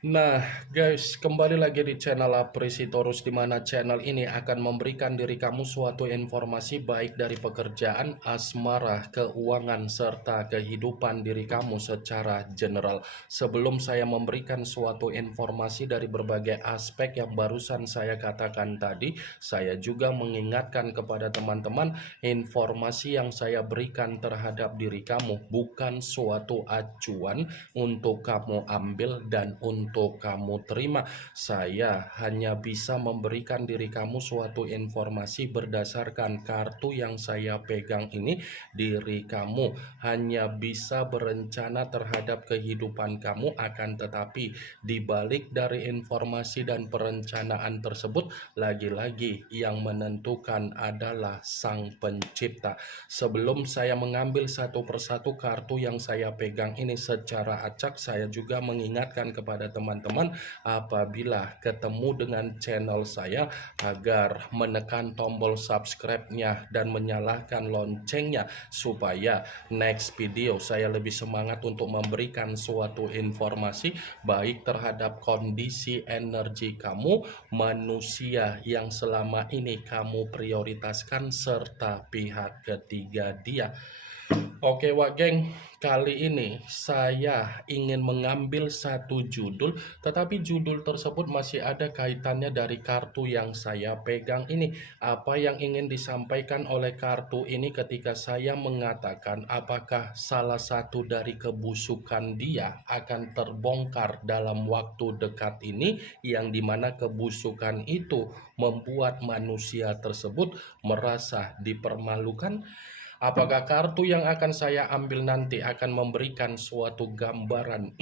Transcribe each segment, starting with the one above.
Nah, guys, kembali lagi di channel Apresitorus, di mana channel ini akan memberikan diri kamu suatu informasi baik dari pekerjaan, asmara, keuangan, serta kehidupan diri kamu secara general. Sebelum saya memberikan suatu informasi dari berbagai aspek yang barusan saya katakan tadi, saya juga mengingatkan kepada teman-teman, informasi yang saya berikan terhadap diri kamu bukan suatu acuan untuk kamu ambil dan untuk kamu terima. Saya hanya bisa memberikan diri kamu suatu informasi berdasarkan kartu yang saya pegang ini. Diri kamu hanya bisa berencana terhadap kehidupan kamu, akan tetapi dibalik dari informasi dan perencanaan tersebut, lagi-lagi yang menentukan adalah Sang Pencipta. Sebelum saya mengambil satu persatu kartu yang saya pegang ini secara acak, saya juga mengingatkan kepada teman-teman apabila ketemu dengan channel saya agar menekan tombol subscribe-nya dan menyalakan loncengnya supaya next video saya lebih semangat untuk memberikan suatu informasi baik terhadap kondisi energi kamu, manusia yang selama ini kamu prioritaskan, serta pihak ketiga dia. Oke Wak Geng, kali ini saya ingin mengambil satu judul, tetapi judul tersebut masih ada kaitannya dari kartu yang saya pegang ini. Apa yang ingin disampaikan oleh kartu ini ketika saya mengatakan apakah salah satu dari kebusukan dia akan terbongkar dalam waktu dekat ini, yang dimana kebusukan itu membuat manusia tersebut merasa dipermalukan. Apakah kartu yang akan saya ambil nanti akan memberikan suatu gambaran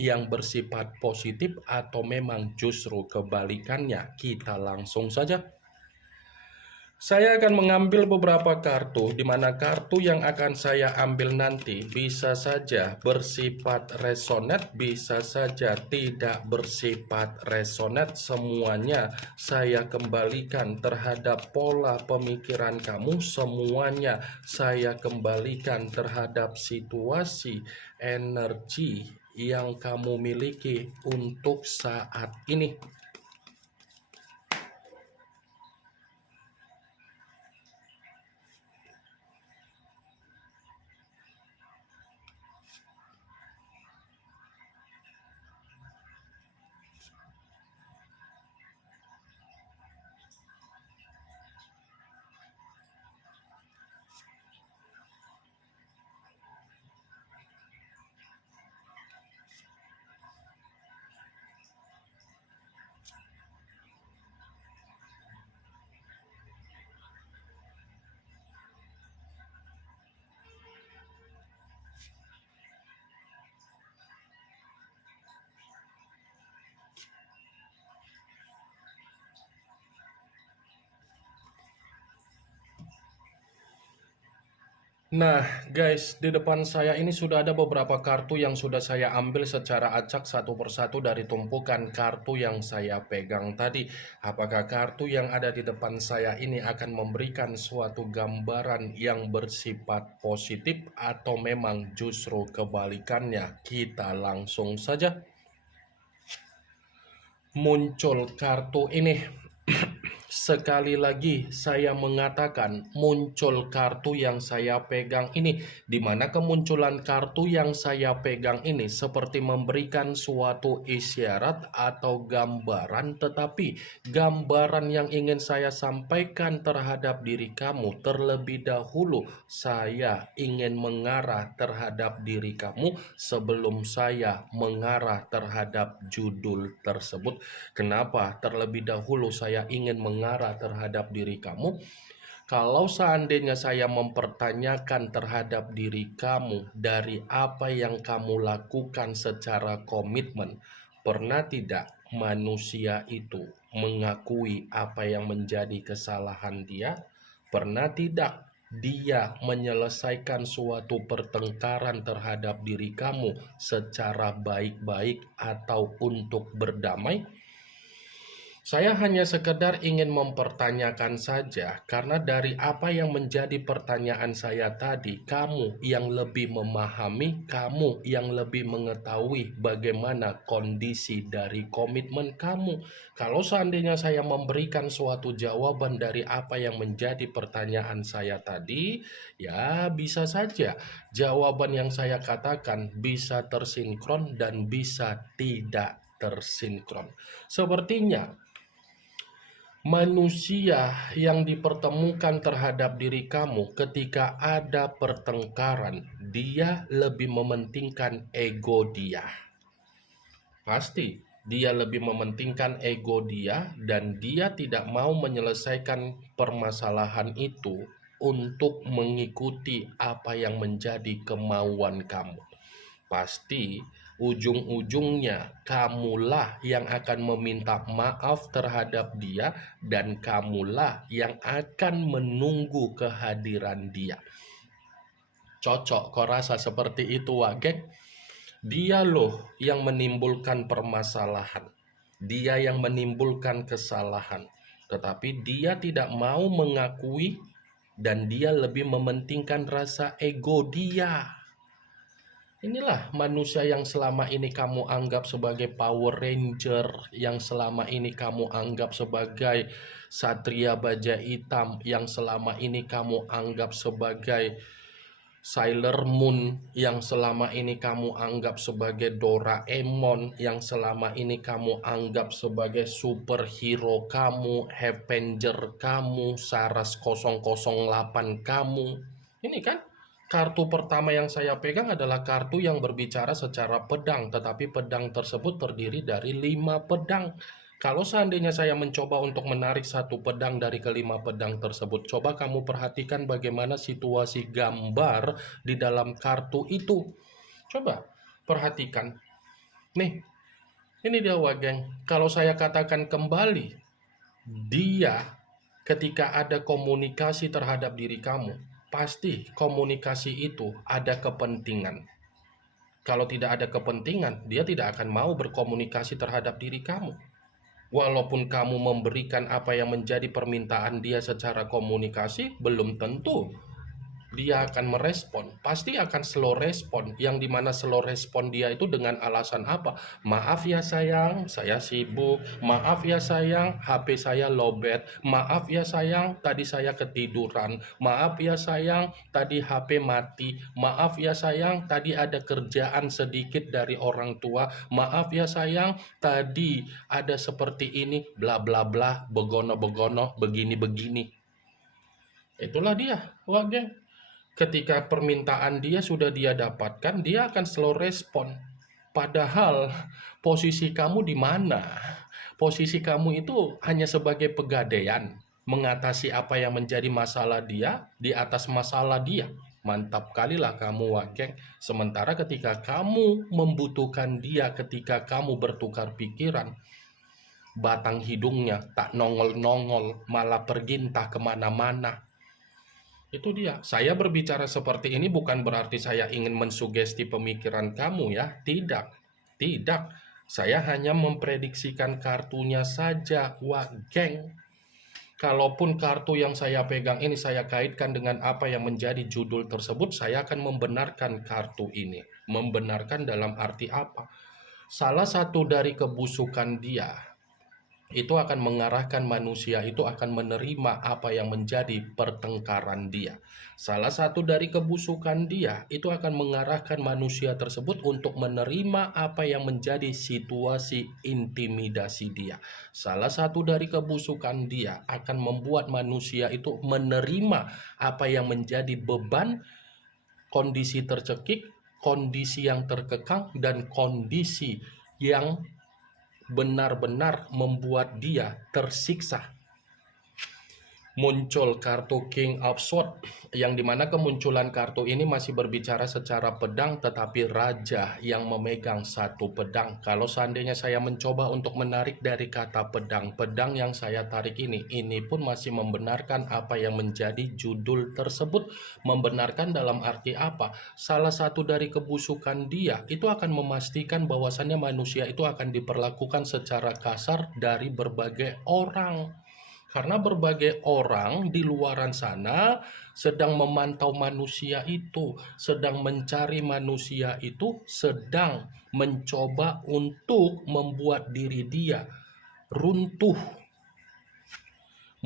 yang bersifat positif atau memang justru kebalikannya? Kita langsung saja. Saya akan mengambil beberapa kartu, di mana kartu yang akan saya ambil nanti bisa saja bersifat resonate, bisa saja tidak bersifat resonate. Semuanya saya kembalikan terhadap pola pemikiran kamu, semuanya saya kembalikan terhadap situasi energi yang kamu miliki untuk saat ini. Nah, guys, di depan saya ini sudah ada beberapa kartu yang sudah saya ambil secara acak satu persatu dari tumpukan kartu yang saya pegang tadi. Apakah kartu yang ada di depan saya ini akan memberikan suatu gambaran yang bersifat positif atau memang justru kebalikannya? Kita langsung saja. Muncul kartu ini. Sekali lagi saya mengatakan muncul kartu yang saya pegang ini, di mana kemunculan kartu yang saya pegang ini seperti memberikan suatu isyarat atau gambaran, tetapi gambaran yang ingin saya sampaikan terhadap diri kamu terlebih dahulu, saya ingin mengarah terhadap diri kamu sebelum saya mengarah terhadap judul tersebut. Kenapa terlebih dahulu saya ingin mengarah terhadap diri kamu? Kalau seandainya saya mempertanyakan terhadap diri kamu dari apa yang kamu lakukan secara komitmen, pernah tidak manusia itu mengakui apa yang menjadi kesalahan dia? Pernah tidak dia menyelesaikan suatu pertengkaran terhadap diri kamu secara baik-baik atau untuk berdamai? Saya hanya sekedar ingin mempertanyakan saja, karena dari apa yang menjadi pertanyaan saya tadi, kamu yang lebih memahami, kamu yang lebih mengetahui bagaimana kondisi dari komitmen kamu. Kalau seandainya saya memberikan suatu jawaban dari apa yang menjadi pertanyaan saya tadi, ya bisa saja jawaban yang saya katakan bisa tersinkron dan bisa tidak tersinkron. Sepertinya manusia yang dipertemukan terhadap diri kamu ketika ada pertengkaran, dia lebih mementingkan ego dia. Pasti dia lebih mementingkan ego dia dan dia tidak mau menyelesaikan permasalahan itu untuk mengikuti apa yang menjadi kemauan kamu. Pasti ujung-ujungnya kamulah yang akan meminta maaf terhadap dia dan kamulah yang akan menunggu kehadiran dia. Cocok kau rasa seperti itu, Wak Geng? Dia loh yang menimbulkan permasalahan. Dia yang menimbulkan kesalahan. Tetapi dia tidak mau mengakui dan dia lebih mementingkan rasa ego dia. Inilah manusia yang selama ini kamu anggap sebagai Power Ranger, yang selama ini kamu anggap sebagai Satria Baja Hitam, yang selama ini kamu anggap sebagai Sailor Moon, yang selama ini kamu anggap sebagai Doraemon, yang selama ini kamu anggap sebagai superhero kamu, Avenger kamu, Saras 008 kamu. Ini kan kartu pertama yang saya pegang adalah kartu yang berbicara secara pedang, tetapi pedang tersebut terdiri dari 5 pedang. Kalau seandainya saya mencoba untuk menarik satu pedang dari kelima pedang tersebut, coba kamu perhatikan bagaimana situasi gambar di dalam kartu itu. Coba perhatikan. Nih, ini dia Wageng. Kalau saya katakan kembali, dia ketika ada komunikasi terhadap diri kamu, pasti komunikasi itu ada kepentingan. Kalau tidak ada kepentingan, dia tidak akan mau berkomunikasi terhadap diri kamu. Walaupun kamu memberikan apa yang menjadi permintaan dia secara komunikasi, belum tentu dia akan merespon. Pasti akan slow respon, yang dimana slow respon dia itu dengan alasan apa? Maaf ya sayang, saya sibuk. Maaf ya sayang, HP saya lowbat. Maaf ya sayang, tadi saya ketiduran. Maaf ya sayang, tadi HP mati. Maaf ya sayang, tadi ada kerjaan sedikit dari orang tua. Maaf ya sayang, tadi ada seperti ini, bla bla bla, begono-begono, begini-begini. Itulah dia, wah geng. Ketika permintaan dia sudah dia dapatkan, dia akan slow respon. Padahal posisi kamu di mana? Posisi kamu itu hanya sebagai pegadaian, mengatasi apa yang menjadi masalah dia di atas masalah dia. Mantap kalilah kamu, Wakeng. Sementara ketika kamu membutuhkan dia, ketika kamu bertukar pikiran, batang hidungnya tak nongol-nongol, malah pergi entah kemana-mana. Itu dia. Saya berbicara seperti ini bukan berarti saya ingin mensugesti pemikiran kamu ya. Tidak. Tidak. Saya hanya memprediksikan kartunya saja. Wah, geng. Kalaupun kartu yang saya pegang ini saya kaitkan dengan apa yang menjadi judul tersebut, saya akan membenarkan kartu ini. Membenarkan dalam arti apa? Salah satu dari kebusukan dia itu akan mengarahkan manusia itu akan menerima apa yang menjadi pertengkaran dia. Salah satu dari kebusukan dia itu akan mengarahkan manusia tersebut untuk menerima apa yang menjadi situasi intimidasi dia. Salah satu dari kebusukan dia akan membuat manusia itu menerima apa yang menjadi beban, kondisi tercekik, kondisi yang terkekang, dan kondisi yang benar-benar membuat dia tersiksa. muncul kartu King of Swords, yang dimana kemunculan kartu ini masih berbicara secara pedang, tetapi raja yang memegang satu pedang. Kalau seandainya saya mencoba untuk menarik dari kata pedang, pedang yang saya tarik ini pun masih membenarkan apa yang menjadi judul tersebut. Membenarkan dalam arti apa? Salah satu dari kebusukan dia itu akan memastikan bahwasannya manusia itu akan diperlakukan secara kasar dari berbagai orang. Karena berbagai orang di luaran sana sedang memantau manusia itu, sedang mencari manusia itu, sedang mencoba untuk membuat diri dia runtuh.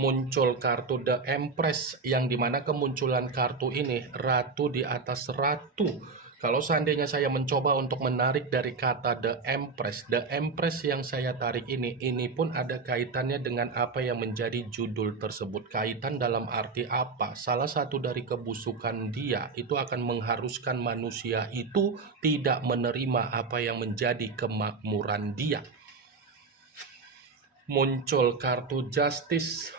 Muncul kartu The Empress, yang dimana kemunculan kartu ini ratu di atas ratu. Kalau seandainya saya mencoba untuk menarik dari kata The Empress yang saya tarik ini pun ada kaitannya dengan apa yang menjadi judul tersebut. Kaitan dalam arti apa? Salah satu dari kebusukan dia itu akan mengharuskan manusia itu tidak menerima apa yang menjadi kemakmuran dia. Muncul kartu Justice,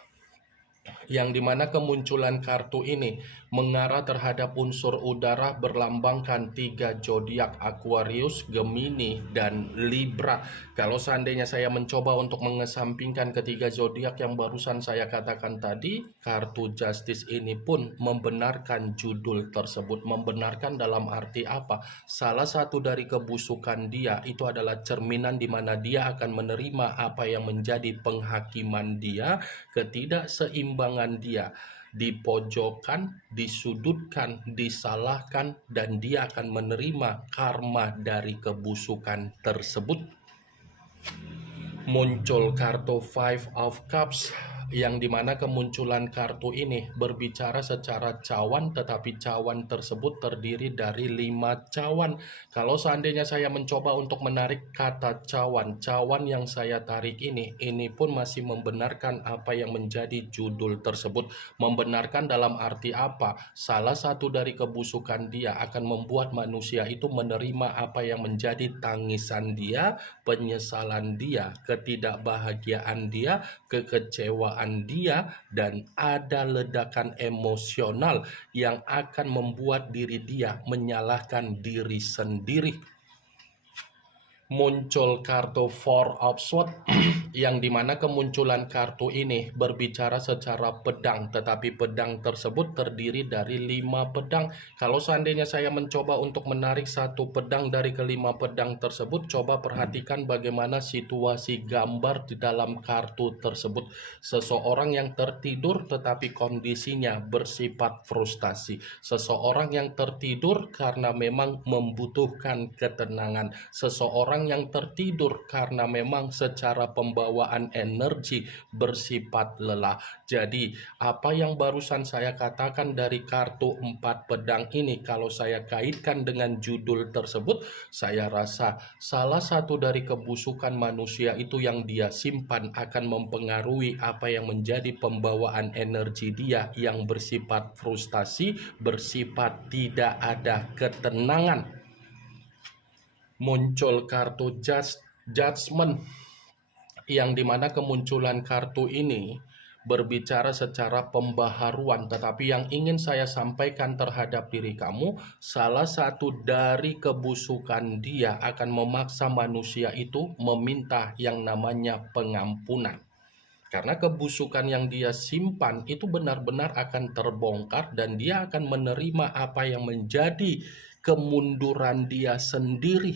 yang dimana kemunculan kartu ini mengarah terhadap unsur udara berlambangkan 3 zodiak Aquarius, Gemini, dan Libra. Kalau seandainya saya mencoba untuk mengesampingkan ketiga zodiak yang barusan saya katakan tadi, kartu Justice ini pun membenarkan judul tersebut. Membenarkan dalam arti apa? Salah satu dari kebusukan dia itu adalah cerminan di mana dia akan menerima apa yang menjadi penghakiman dia, ketidakseimbangan dia, dipojokkan, disudutkan, disalahkan, dan dia akan menerima karma dari kebusukan tersebut. Muncul kartu Five of Cups, yang dimana kemunculan kartu ini berbicara secara cawan, tetapi cawan tersebut terdiri dari 5 cawan. Kalau seandainya saya mencoba untuk menarik kata cawan yang saya tarik ini pun masih membenarkan apa yang menjadi judul tersebut. Membenarkan dalam arti apa? Salah satu dari kebusukan dia akan membuat manusia itu menerima apa yang menjadi tangisan dia, penyesalan dia, ketidakbahagiaan dia, kekecewaan dia, dan ada ledakan emosional yang akan membuat diri dia menyalahkan diri sendiri. Muncul kartu Four of Swords, yang dimana kemunculan kartu ini berbicara secara pedang, tetapi pedang tersebut terdiri dari 5 pedang. Kalau seandainya saya mencoba untuk menarik satu pedang dari kelima pedang tersebut, coba perhatikan bagaimana situasi gambar di dalam kartu tersebut. Seseorang yang tertidur tetapi kondisinya bersifat frustasi. Seseorang yang tertidur karena memang membutuhkan ketenangan. Seseorang yang tertidur karena memang secara pembawaan energi bersifat lelah. Jadi apa yang barusan saya katakan dari kartu 4 pedang ini, kalau saya kaitkan dengan judul tersebut, saya rasa salah satu dari kebusukan manusia itu yang dia simpan akan mempengaruhi apa yang menjadi pembawaan energi dia yang bersifat frustasi, bersifat tidak ada ketenangan. Muncul kartu Judgment, yang dimana kemunculan kartu ini berbicara secara pembaharuan, tetapi yang ingin saya sampaikan terhadap diri kamu, salah satu dari kebusukan dia akan memaksa manusia itu meminta yang namanya pengampunan. Karena kebusukan yang dia simpan itu benar-benar akan terbongkar dan dia akan menerima apa yang menjadi kemunduran dia sendiri.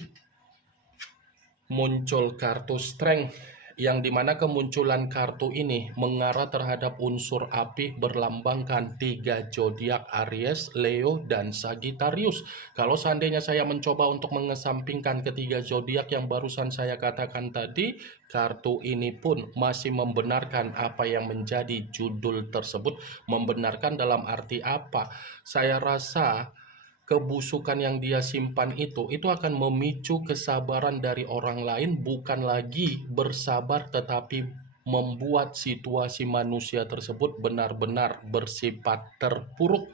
Muncul kartu Strength, yang dimana kemunculan kartu ini mengarah terhadap unsur api berlambangkan 3 zodiak Aries, Leo, dan Sagittarius. Kalau seandainya saya mencoba untuk mengesampingkan ketiga zodiak yang barusan saya katakan tadi, kartu ini pun masih membenarkan apa yang menjadi judul tersebut. Membenarkan dalam arti apa? Saya rasa kebusukan yang dia simpan itu akan memicu kesabaran dari orang lain, bukan lagi bersabar tetapi membuat situasi manusia tersebut benar-benar bersifat terpuruk.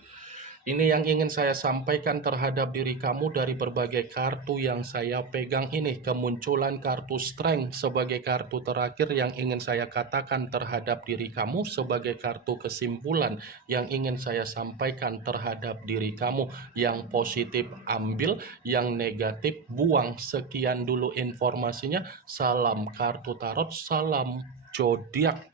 Ini yang ingin saya sampaikan terhadap diri kamu dari berbagai kartu yang saya pegang ini. Kemunculan kartu Strength sebagai kartu terakhir yang ingin saya katakan terhadap diri kamu, sebagai kartu kesimpulan yang ingin saya sampaikan terhadap diri kamu. Yang positif ambil, yang negatif buang. Sekian dulu informasinya. Salam kartu tarot, salam zodiak.